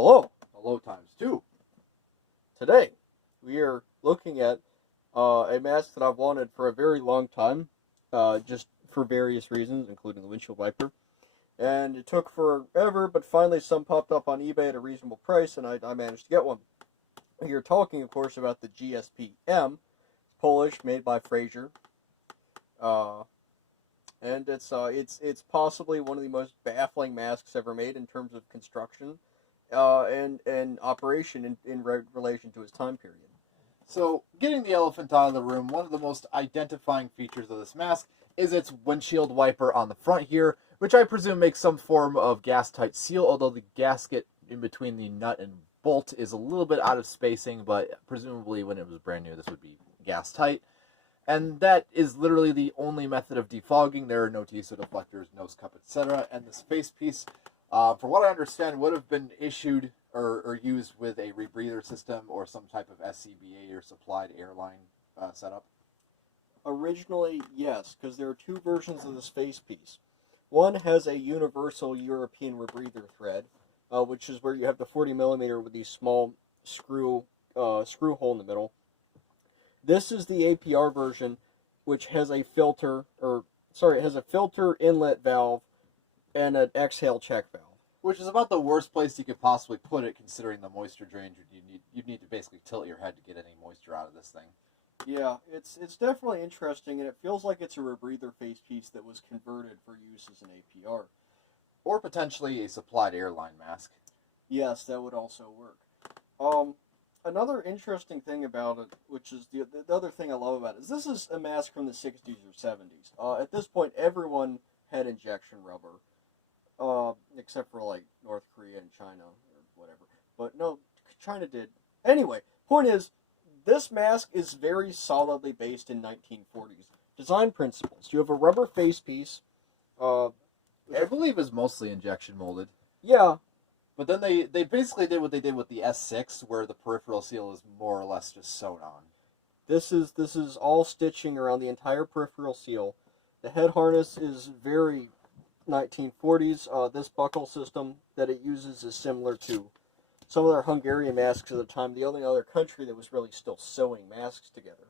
Hello. Hello times two. Today, we are looking at a mask that I've wanted for a very long time, just for various reasons, including the windshield wiper. And it took forever, but finally some popped up on eBay at a reasonable price, and I managed to get one. You're talking, of course, about the GSP M, Polish, made by Fraser. And it's possibly one of the most baffling masks ever made in terms of construction, and operation in relation to its time period. So, getting the elephant out of the room, one of the most identifying features of this mask is its windshield wiper on the front here, which I presume makes some form of gas-tight seal, although the gasket in between the nut and bolt is a little bit out of spacing, but presumably when it was brand new, this would be gas-tight. And that is literally the only method of defogging. There are no TSO deflectors, nose cup, etc. And this face piece, from what I understand, would have been issued or used with a rebreather system or some type of SCBA or supplied airline setup. Originally, yes, because there are two versions of this face piece. One has a universal European rebreather thread, which is where you have the 40 millimeter with these small screw hole in the middle. This is the APR version, which has a filter, it has a filter inlet valve and an exhale check valve. Which is about the worst place you could possibly put it, considering the moisture drain you'd need to basically tilt your head to get any moisture out of this thing. Yeah, it's definitely interesting, and it feels like it's a rebreather face piece that was converted for use as an APR. Or potentially a supplied airline mask. Yes, that would also work. Another interesting thing about it, which is the other thing I love about it, is this is a mask from the 60s or 70s. At this point, everyone had injection rubber, except for like North Korea and China or whatever. But no, China did. Anyway, point is, this mask is very solidly based in 1940s design principles. You have a rubber face piece. Which I believe is mostly injection molded. Yeah. But then they basically did what they did with the S6, where the peripheral seal is more or less just sewn on. This is all stitching around the entire peripheral seal. The head harness is very 1940s. This buckle system that it uses is similar to some of their Hungarian masks at the time. The only other country that was really still sewing masks together.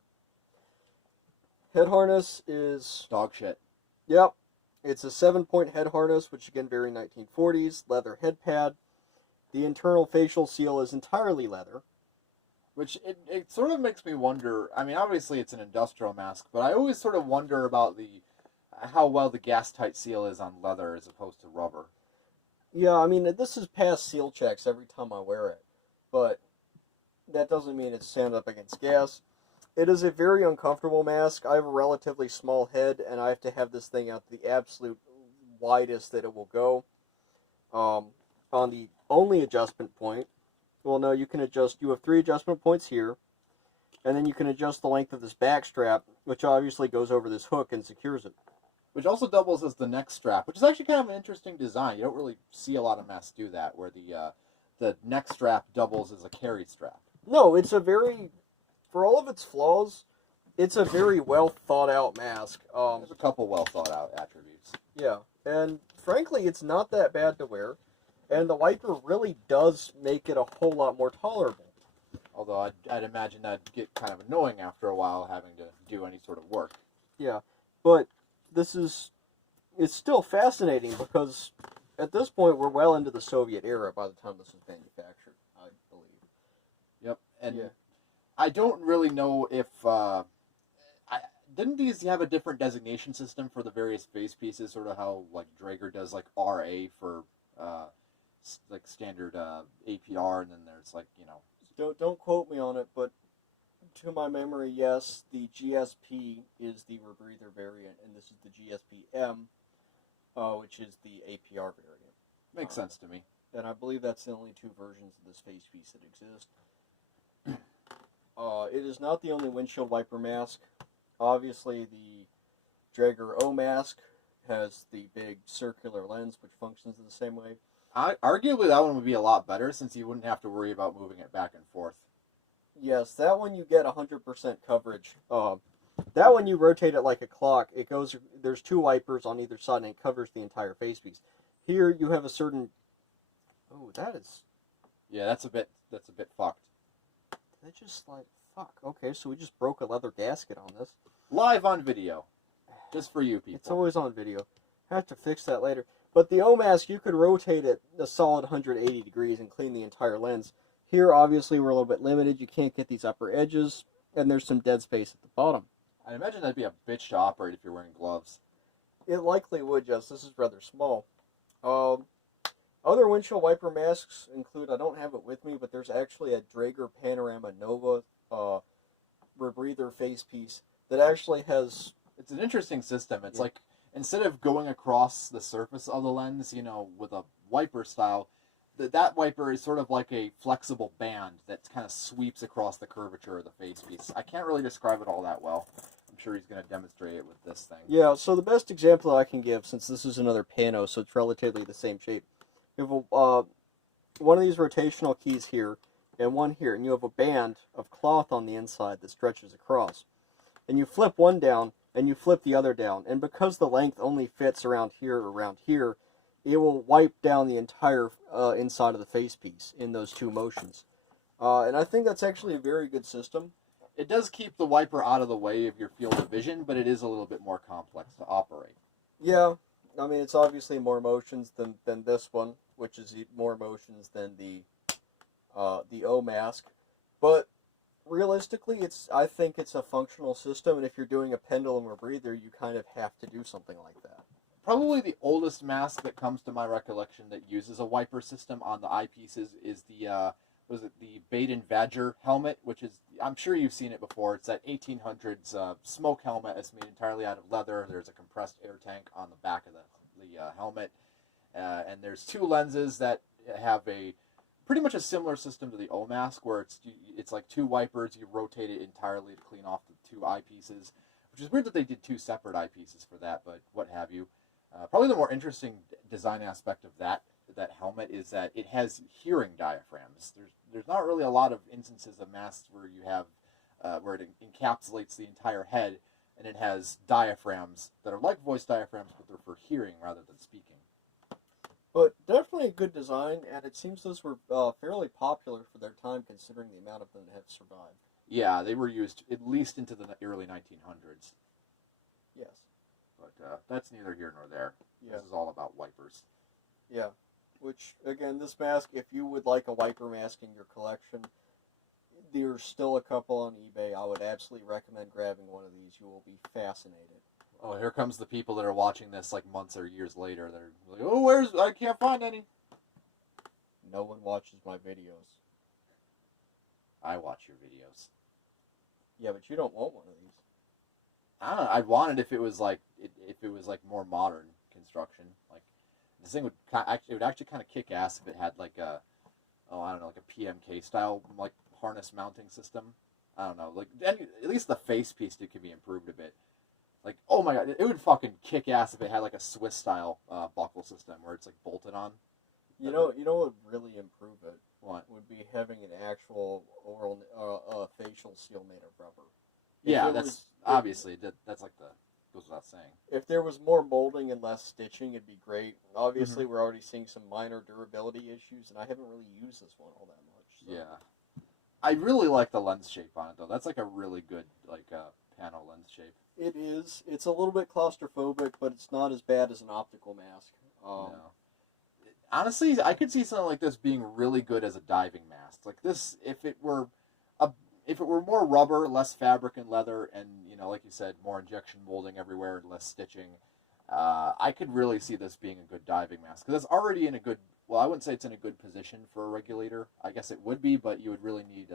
Head harness is dog shit. Yep. It's a 7-point head harness, which again very 1940s. Leather head pad. The internal facial seal is entirely leather. Which it sort of makes me wonder. I mean, obviously it's an industrial mask, but I always sort of wonder about how well the gas-tight seal is on leather as opposed to rubber. Yeah, I mean, this is past seal checks every time I wear it, but that doesn't mean it's stand up against gas. It is a very uncomfortable mask. I have a relatively small head, and I have to have this thing out the absolute widest that it will go. On the only adjustment point, well, no, you have 3 adjustment points here, and then you can adjust the length of this back strap, which obviously goes over this hook and secures it. Which also doubles as the neck strap, which is actually kind of an interesting design. You don't really see a lot of masks do that, where the neck strap doubles as a carry strap. No, it's a very, for all of its flaws, it's a very well thought out mask. There's a couple well thought out attributes. Yeah, and frankly, it's not that bad to wear, and the wiper really does make it a whole lot more tolerable. Although I'd imagine that'd get kind of annoying after a while, having to do any sort of work. Yeah, but it's still fascinating because at this point we're well into the Soviet era by the time this was manufactured, I believe. Yep, and yeah. I don't really know if didn't these have a different designation system for the various face pieces, sort of how like Draeger does like RA for like standard APR, and then there's like, you know. Don't quote me on it, but to my memory, yes, the GSP is the rebreather variant, and this is the GSP M, which is the APR variant. Makes sense to me. And I believe that's the only 2 versions of this face piece that exist. It is not the only windshield wiper mask. Obviously, the Draeger O mask has the big circular lens, which functions in the same way. Arguably, that one would be a lot better, since you wouldn't have to worry about moving it back and forth. Yes, that one you get 100% coverage. That one you rotate it like a clock. It goes. There's 2 wipers on either side, and it covers the entire face piece. Here you have a certain. Oh, that is. Yeah, that's a bit fucked. Did I just slide? Fuck. Okay, so we just broke a leather gasket on this. Live on video, just for you people. It's always on video. I have to fix that later. But the O-mask, you could rotate it a solid 180 degrees and clean the entire lens. Here, obviously, we're a little bit limited. You can't get these upper edges, and there's some dead space at the bottom. I imagine that'd be a bitch to operate if you're wearing gloves. It likely would, Jess. This is rather small. Other windshield wiper masks include, I don't have it with me, but there's actually a Draeger Panorama Nova rebreather face piece that actually has... It's an interesting system. It's like, instead of going across the surface of the lens, you know, with a wiper style, that wiper is sort of like a flexible band that kind of sweeps across the curvature of the face piece. I can't really describe it all that well. I'm sure he's going to demonstrate it with this thing. Yeah, so the best example I can give, since this is another pano, so it's relatively the same shape, you have one of these rotational keys here and one here, and you have a band of cloth on the inside that stretches across. And you flip one down, and you flip the other down, and because the length only fits around here or around here, it will wipe down the entire inside of the face piece in those two motions. And I think that's actually a very good system. It does keep the wiper out of the way of your field of vision, but it is a little bit more complex to operate. Yeah, I mean, it's obviously more motions than this one, which is more motions than the O-mask. But realistically, I think it's a functional system, and if you're doing a pendulum or breather, you kind of have to do something like that. Probably the oldest mask that comes to my recollection that uses a wiper system on the eyepieces is the the Baden-Vadger helmet, which is, I'm sure you've seen it before. It's that 1800s smoke helmet. It's made entirely out of leather. There's a compressed air tank on the back of the helmet, and there's two lenses that have a pretty much a similar system to the O-mask, where it's like two wipers. You rotate it entirely to clean off the two eyepieces, which is weird that they did two separate eyepieces for that, but what have you. Probably the more interesting design aspect of that helmet is that it has hearing diaphragms. There's not really a lot of instances of masks where you have where it encapsulates the entire head, and it has diaphragms that are like voice diaphragms, but they're for hearing rather than speaking. But definitely a good design, and it seems those were fairly popular for their time, considering the amount of them that have survived. Yeah, they were used at least into the early 1900s. Yes. But that's neither here nor there. Yeah. This is all about wipers. Yeah. Which, again, this mask, if you would like a wiper mask in your collection, there's still a couple on eBay. I would absolutely recommend grabbing one of these. You will be fascinated. Oh, here comes the people that are watching this like months or years later. They're like, oh, I can't find any. No one watches my videos. I watch your videos. Yeah, but you don't want one of these. I don't know. I'd want it if it was like more modern construction. Like this thing would actually kind of kick ass if it had like a PMK style like harness mounting system. I don't know. Like at least the face piece could be improved a bit. Like, oh my god, it would fucking kick ass if it had like a Swiss style buckle system where it's like bolted on. You know what would really improve it? What? Would be having an actual oral facial seal made of rubber. Yeah, obviously that's like goes without saying. If there was more molding and less stitching, it'd be great. Obviously, we're already seeing some minor durability issues, and I haven't really used this one all that much. So. Yeah, I really like the lens shape on it though. That's like a really good panel lens shape. It is. It's a little bit claustrophobic, but it's not as bad as an optical mask. No. Honestly, I could see something like this being really good as a diving mask. Like this, if it were more rubber, less fabric and leather, and like you said, more injection molding everywhere and less stitching, I could really see this being a good diving mask. Because it's already in a good. Well, I wouldn't say it's in a good position for a regulator. I guess it would be, but you would really need.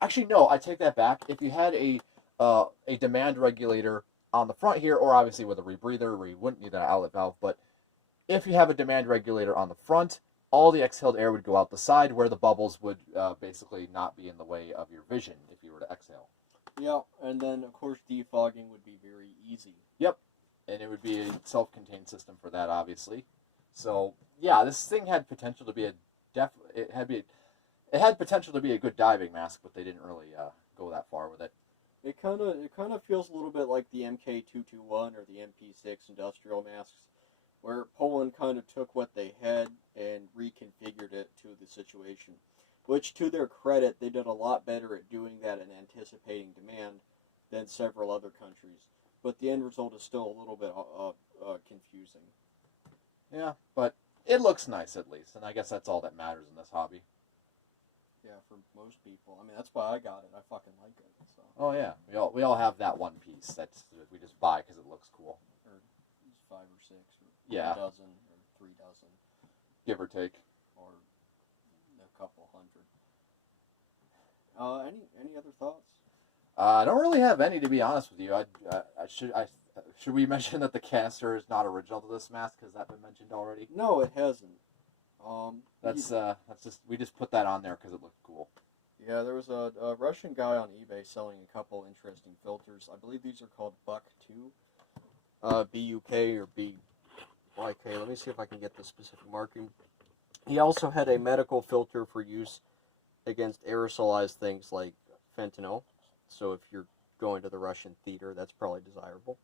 Actually, no, I take that back. If you had a demand regulator on the front here, or obviously with a rebreather where you wouldn't need an outlet valve, but if you have a demand regulator on the front, all the exhaled air would go out the side where the bubbles would basically not be in the way of your vision if you were to exhale. Yeah, and then of course defogging would be very easy. Yep, and it would be a self-contained system for that, obviously. So yeah, this thing had potential to be it had potential to be a good diving mask, but they didn't really go that far with it. It kind of feels a little bit like the MK221 or the MP6 industrial masks, where Poland kind of took what they had and reconfigured it to the situation. Which, to their credit, they did a lot better at doing that and anticipating demand than several other countries. But the end result is still a little bit confusing. Yeah, but it looks nice at least, and I guess that's all that matters in this hobby. Yeah, for most people. I mean, that's why I got it. I fucking like it. So. Oh yeah, we all have that one piece that's we just buy because it looks cool. Or 5 or 6, or Yeah. a dozen, or 3 dozen, Give or take. or a couple hundred. Any other thoughts? I don't really have any, to be honest with you. Should we mention that the canister is not original to this mask? Has that been mentioned already? No, it hasn't. That's just we just put that on there because it looked cool. Yeah, there was a Russian guy on eBay selling a couple interesting filters. I believe these are called Buck 2, B-U-K or B-Y-K. Let me see if I can get the specific marking. He also had a medical filter for use against aerosolized things like fentanyl. So if you're going to the Russian theater, that's probably desirable.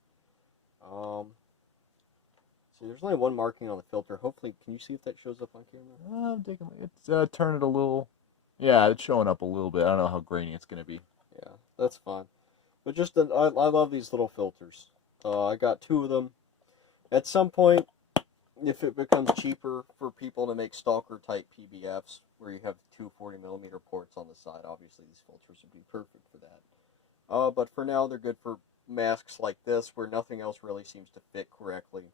See, there's only one marking on the filter. Hopefully, can you see if that shows up on camera? I'm taking it's turn it a little. Yeah, it's showing up a little bit. I don't know how grainy it's gonna be. Yeah, that's fine. But just, I love these little filters. I got 2 of them. At some point, if it becomes cheaper for people to make stalker-type PBFs, where you have 2 40mm ports on the side, obviously these filters would be perfect for that. But for now, they're good for masks like this, where nothing else really seems to fit correctly.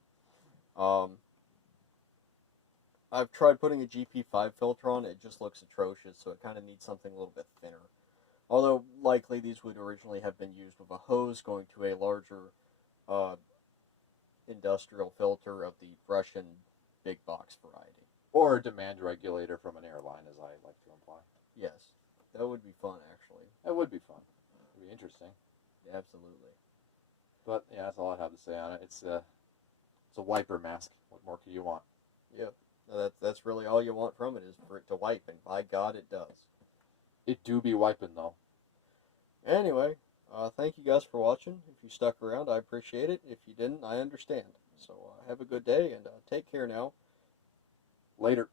I've tried putting a GP5 filter on, it just looks atrocious, so it kind of needs something a little bit thinner. Although, likely, these would originally have been used with a hose going to a larger industrial filter of the Russian big box variety. Or a demand regulator from an airline, as I like to imply. Yes, that would be fun, actually. That would be fun. It would be interesting. Absolutely. But yeah, that's all I have to say on it. It's a wiper mask. What more could you want? Yep. That's really all you want from it, is for it to wipe, and by God it does. It do be wiping though. Anyway, thank you guys for watching. If you stuck around, I appreciate it. If you didn't, I understand. So have a good day, and take care now. Later.